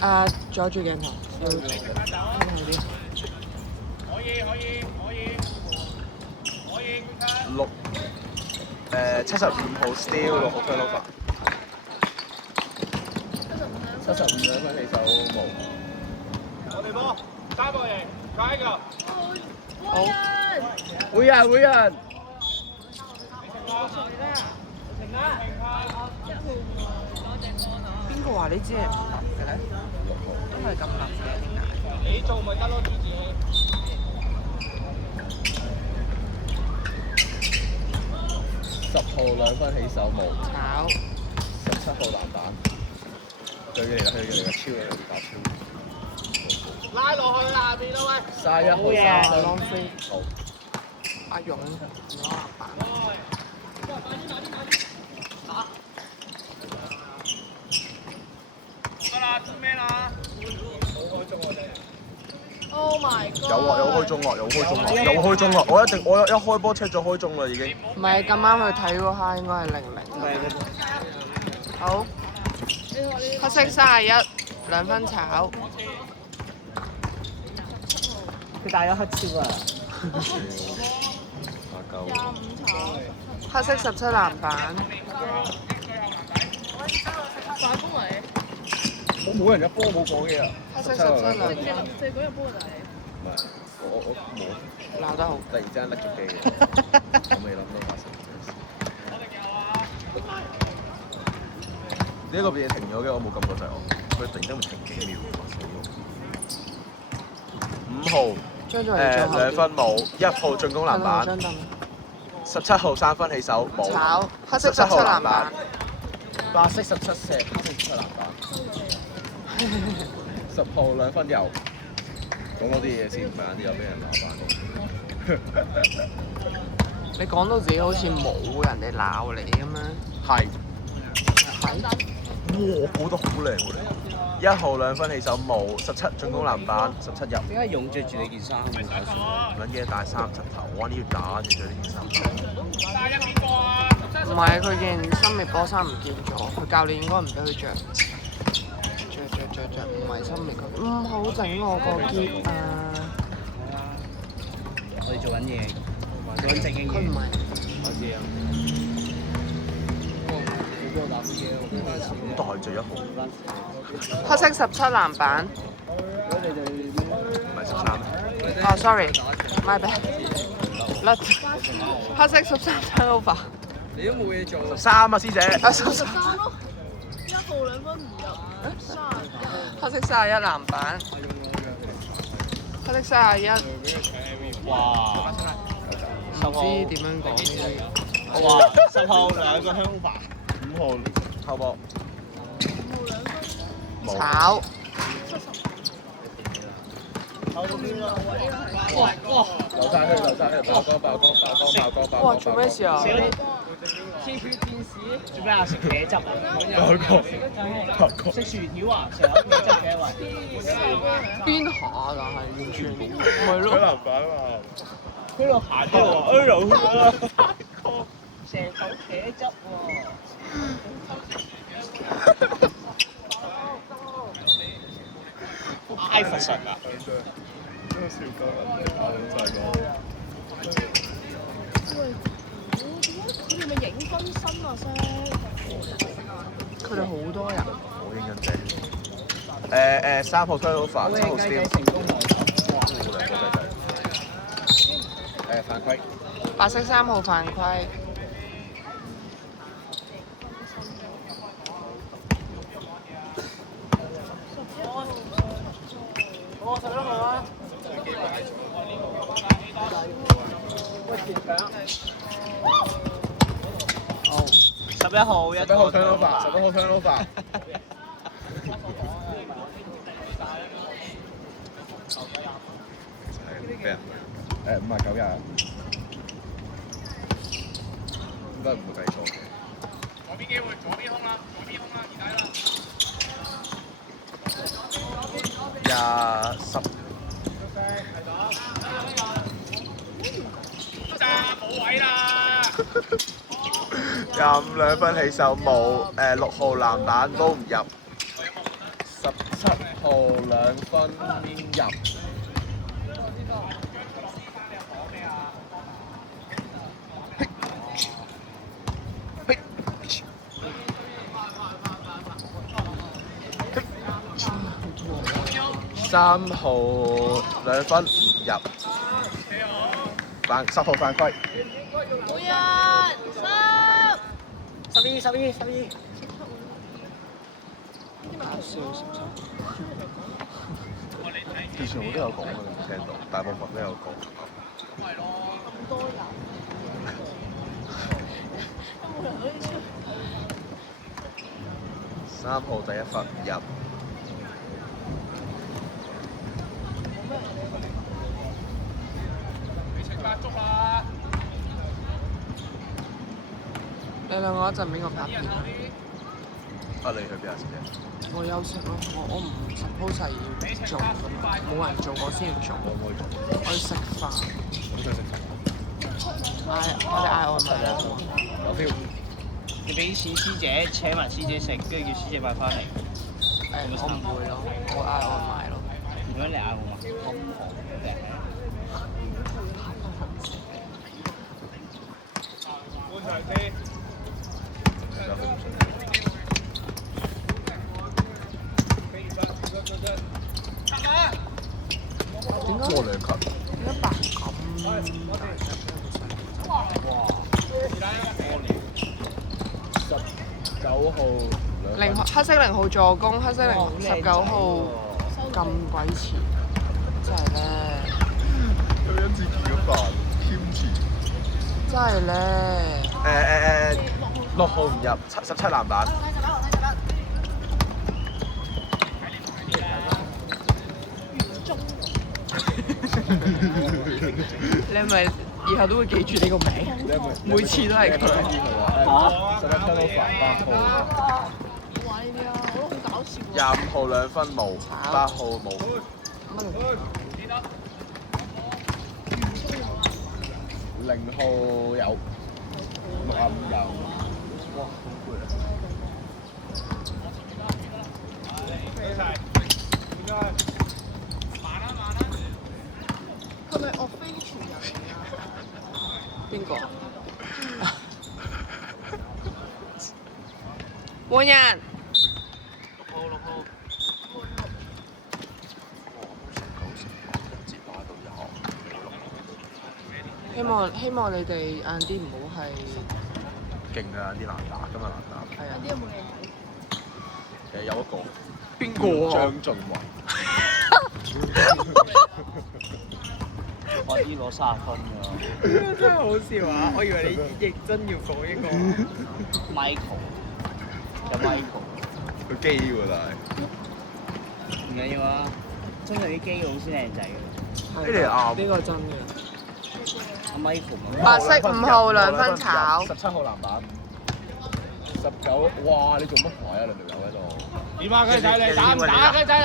啊，阻住鏡頭，要睇啲。75號 Steel 6號 Turnover。75兩分起手冇。我哋波3個贏，快一個。好。會人。邊個話呢支係唔立嘅咧？都係咁立嘅，點解？你做咪得咯，主持。10號兩分起手冇。炒。17號籃板。佢嘅嚟啦，超嘅打超。拉落去下邊啦喂。31號3分。Long free。好。阿勇攞籃板。得啦，出咩啦？好開中我哋。Oh my god！有開中樂，我一開波 check 咗開中啦已經。唔係咁啱去睇嗰下應該係00。好。黑色31，2分炒。佢帶咗黑超啊！25炒。黑色17籃板。快攻嚟！我冇人入波冇講嘢啊！黑色17兩分。即係嗰日波就係。唔係，我冇。鬧得好。突然之間甩咗機，我未諗到發生咩事。呢個嘢停咗嘅，我冇感覺就係佢突然間會停幾秒。5號2分冇，1號進攻籃板，17號3分起手冇。炒黑色17籃板。白色17射，黑色17籃板。10號2分油。講多啲嘢先，唔係晏啲又俾人鬧翻。你講到自己好似冇人哋鬧你咁樣。係。哇！估得好靚喎你。1號2分起手冇，17進攻籃板，17入。點解勇着住你件衫咁搞笑？唔撚嘢大3柒頭，我呢要打住咗呢件衫。唔係佢件森美波衫唔見咗，佢教練應該唔俾佢着。着，唔係森美佢。好整我個結啊！我哋做緊嘢，做緊正經嘢。佢唔係。我知啊。咁大隻1號。黑色17籃板。唔係13。哦，sorry，my bad。甩。黑色13 turnover。你都冇嘢做。13啊，師姐。13咯，1號2分唔入，31。黑色31籃板。黑色31。哇！唔知點樣講呢啲。哇！10號2個香法，5號後波。炒。哇！流晒去，爆光！哇！做咩事啊？天血電視做咩啊？食茄汁啊？爆光！食薯條啊？成日茄汁嘅喂。邊下但係完全唔係咯。籃板啊！佢度行咗喎，成嚿茄汁喎。埃弗遜啊！真係笑鳩人，真係講。喂，佢哋咪影分身啊？佢哋好多人。好影印啫。3號 turnover，7號 steal。犯規。白色3號犯規。我11號啊！哦，11號1號 turnover，11號 turnover。俾人唔係9日。應該唔會計錯嘅。左邊機會，左邊空啦，二底啦。10。冇位啦！ 25兩分起手冇6號籃板都唔入，17號2分入。3號2分唔入，10號犯規。每日12。之前我都有講嘅，你聽到，大部分都有講。咁多人，有冇人可以出3號第1分唔入。你兩個一陣邊個拍片啊？你去邊啊？小姐？我休息咯，我唔 suppose 係要做㗎嘛，冇人做我先要做。我可以做。我要食飯。好想食飯。我哋嗌外賣啦。有 feel。你俾錢師姐請埋師姐食，跟住叫師姐買翻嚟。我唔會咯，我嗌外賣咯。如果你嗌我嘛，我唔好嘅。點解過2級。點解白咁大隻19號黑色0號助攻，黑色19號咁鬼前，真係咧，佢一次見咗飯，添詞。真係咧。6號唔入，17籃板。你係咪以後都會記住呢個名？每次都係佢。11 8號。玩呢啲啊？我覺得好搞笑喎。 25號2分冇，8號冇。0號有，65有。哇，好攰啊！係咪岳飛傳人嚟啊？邊個？換人。6號。希望你哋晏啲唔好係勁啊！啲難打，今日難打。係啊有。啲有冇靚仔？有一個。邊個啊？張俊宏。我啲攞30分㗎。真係好笑啊！我以為你認真要講呢個。Michael。有 Michael。佢基喎，但係。唔緊要啊，通常啲基佬先靚仔嘅。呢啲啱。呢個真嘅。阿 Michael。白色5號2分炒。17號籃板。19，哇！你做乜鬼啊？你條友喺度。點啊，雞仔你打唔打雞仔你？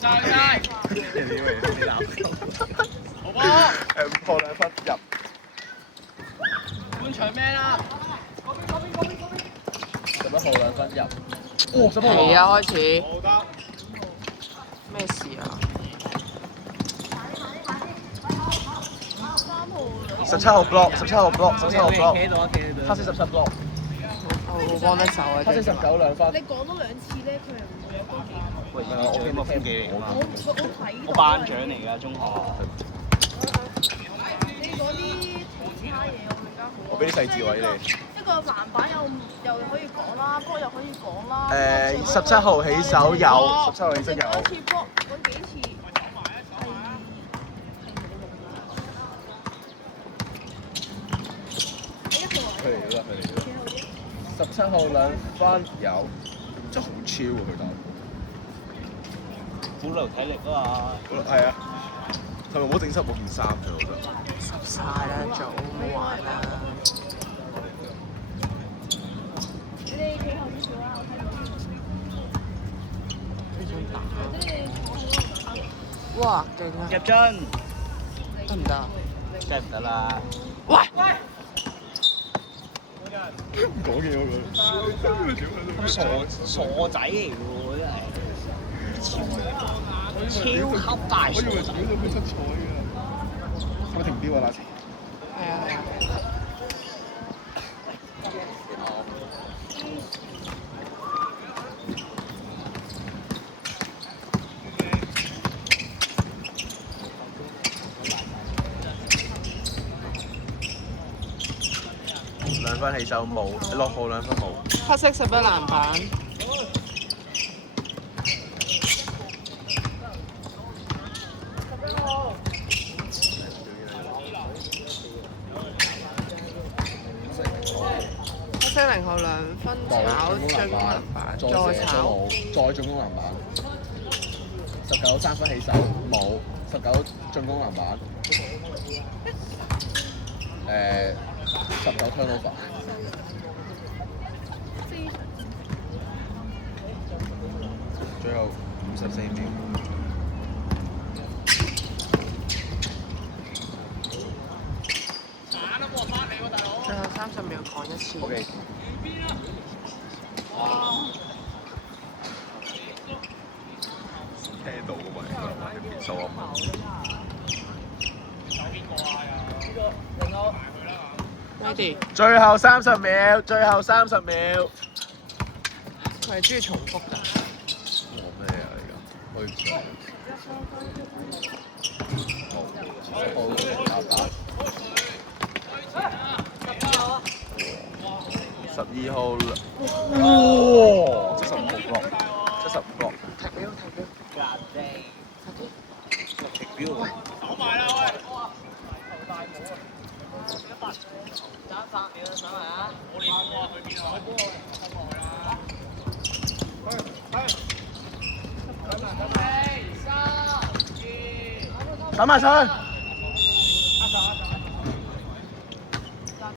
晒！好波。5號2分入。半場咩啦11號2分入。哦，11號。係啊，開始。咩事啊？17號 block，17號 block，17號 block。企喺度啊，企喺度。黑色17 block。我幫得手啊！黑色19 2分。你講多2次咧，佢係唔會有多幾。喂，我邊個風紀嚟㗎嘛？我睇到。我班長嚟㗎，中學。你嗰啲其他嘢我更加好。我俾啲細字位你。一個籃板又可以講啦，波又可以講啦。17號起手有，17號起手有。講一次波，講幾次。佢嚟㗎啦，佢嚟㗎啦。17號2分有，真係好超喎佢打。保留體力啊嘛。係啊，係咪唔好整濕我件衫佢？我覺得。濕晒啦，早冇玩啦。你哋企後少啦，我睇到。你想打？哇，勁啊！入樽。得唔得？梗係唔得啦。喂！唔講嘢嗰個，傻仔嚟嘅喎，真係超級大傻仔。我以為佢出彩㗎。係咪停標啊？拉扯。係啊係啊。2分起手冇，6號2分冇。黑色11籃板。黑色0號2分炒進攻籃板，再炒，再進攻籃板。19 3分起手冇，19進攻籃板。19 turnover。最後54秒。最後30秒講一次。OK。聽到㗎嘛？應該收啊嘛。Ready。最後30秒，最後30秒。佢係中意重複㗎。我咩啊？而家開場。12號，哇！75個block，75個。踢標。停標。走埋啦喂！爭3秒上嚟啊！我練波啊，去邊啊？打埋上去。